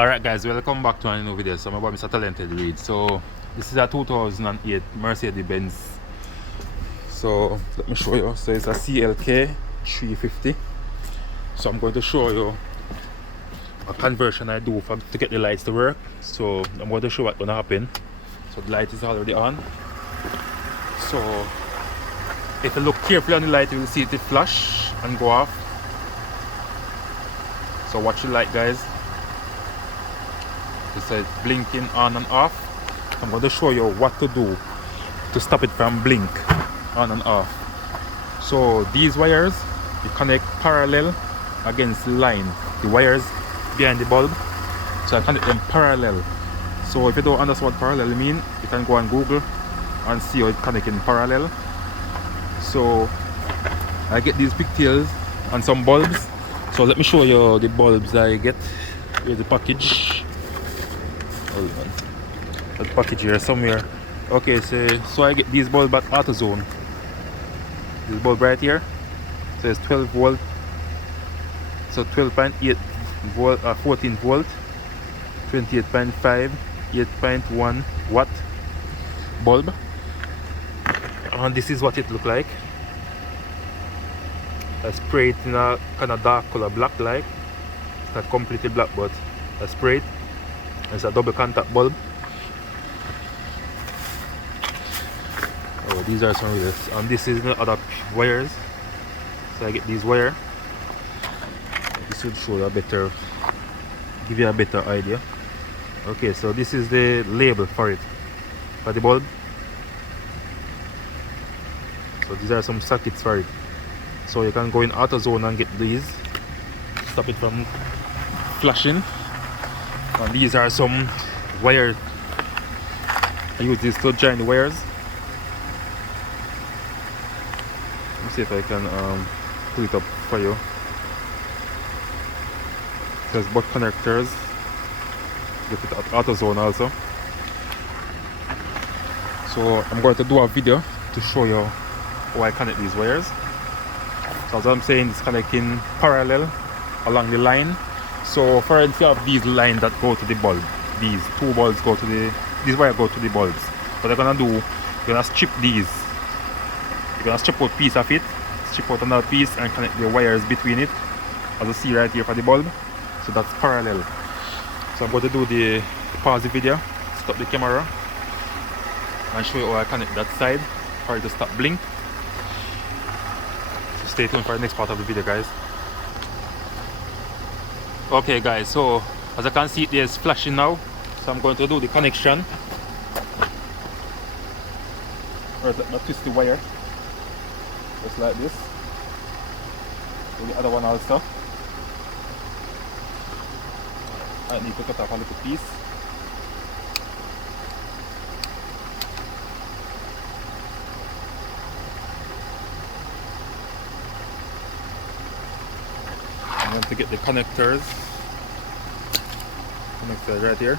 Alright guys, welcome back to a new video. So I'm about Mr. Talented Read. So this is a 2008 Mercedes-Benz. So let me show you. So it's a Clk350. So I'm going to show you a conversion I do to get the lights to work. So I'm going to show what's going to happen. So the light is already on. So if you look carefully on the light, you will see it flash and go off. So watch the light, guys. It says blinking on and off. I'm going to show you what to do to stop it from blink on and off. So these wires, you connect parallel against the line, the wires behind the bulb. So I connect them parallel. So if you don't understand what parallel mean, you can go on Google and see how it connect in parallel. So I get these pigtails and some bulbs. So let me show you the bulbs I get. Here's the package. Hold on. That package here somewhere. Okay, so I get these bulbs at Autozone. This bulb right here says 12 volt. So 12.8 volt, 14 volt, 28.5, 8.1 watt bulb. And this is what it look like. I spray it in a kind of dark color, black like. It's not completely black, but I spray it. It's a double contact bulb. Oh, these are some wires, and this is the other wires. So I get these wire. This will show you a better, give you a better idea. Okay, so this is the label for it, for the bulb. So these are some sockets for it. So you can go in Autozone and get these, stop it from flashing. And these are some wires. I use this to join the wires. Let me see if I can pull it up for you. There's both connectors. Get it at Autozone also. So I'm going to do a video to show you how I connect these wires. So as I'm saying, it's connecting parallel along the line. So for instance, you have these lines that go to the bulb. These two bulbs go to these wires go to the bulbs. What they're gonna do, you're gonna strip these. You're gonna strip out a piece of it, strip out another piece, and connect the wires between it. As you see right here for the bulb. So that's parallel. So I'm going to do the pause the video, stop the camera, and show you how I connect that side for it to stop blink. So stay tuned for the next part of the video, guys. Okay guys, so as I can see, it is flashing now. So I'm going to do the connection. Right, let me twist the wire just like this. Do the other one also. I need to cut off a little piece. I'm going to get the connectors. Connector right here.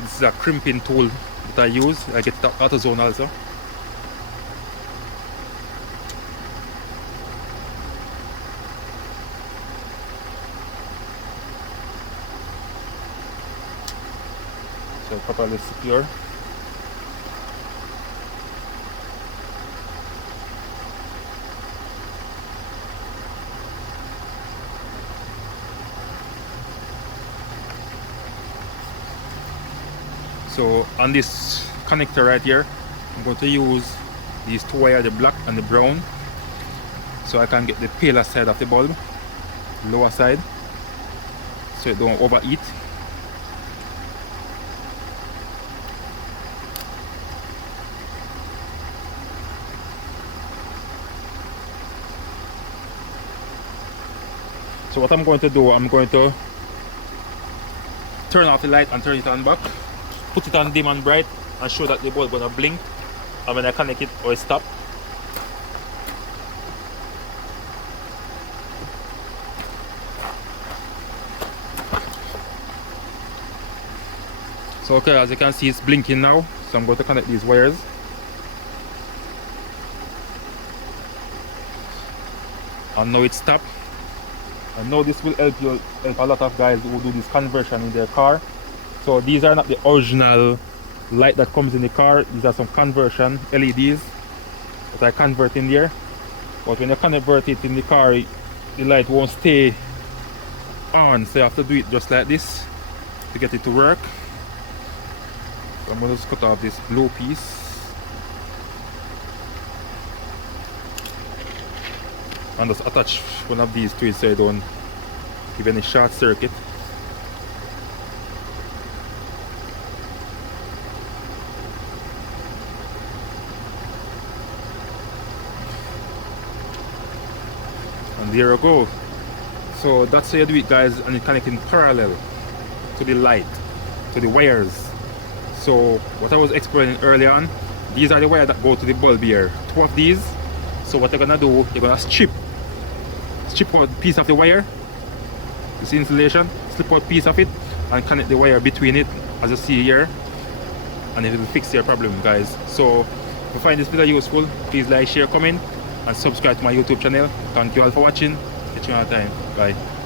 This is a crimping tool that I use. I get the Autozone also. So properly secure. So on this connector right here, I'm going to use these two wires, the black and the brown, so I can get the paler side of the bulb, lower side, so it don't overheat. So what I'm going to do, I'm going to turn off the light and turn it on back. Put it on dim and bright and show that the bulb gonna blink, and when I connect it or stop. So okay, as you can see, it's blinking now. So I'm going to connect these wires. And now it stopped. I know this will help a lot of guys who do this conversion in their car. So these are not the original light that comes in the car. These are some conversion LEDs that I convert in there. But when you convert it in the car, the light won't stay on, so you have to do it just like this to get it to work. So I'm going to just cut off this blue piece. And just attach one of these to it so you don't give any short circuit. And there you go. So that's how you do it, guys, and you connect in parallel to the light, to the wires. So what I was explaining earlier on, these are the wires that go to the bulb here. Two of these. So what you're gonna do, you're gonna strip out a piece of the wire. This insulation, slip out a piece of it and connect the wire between it, as you see here, and it will fix your problem, guys. So if you find this video useful, please like, share, comment, and subscribe to my YouTube channel. Thank you all for watching. Catch you another time. Bye.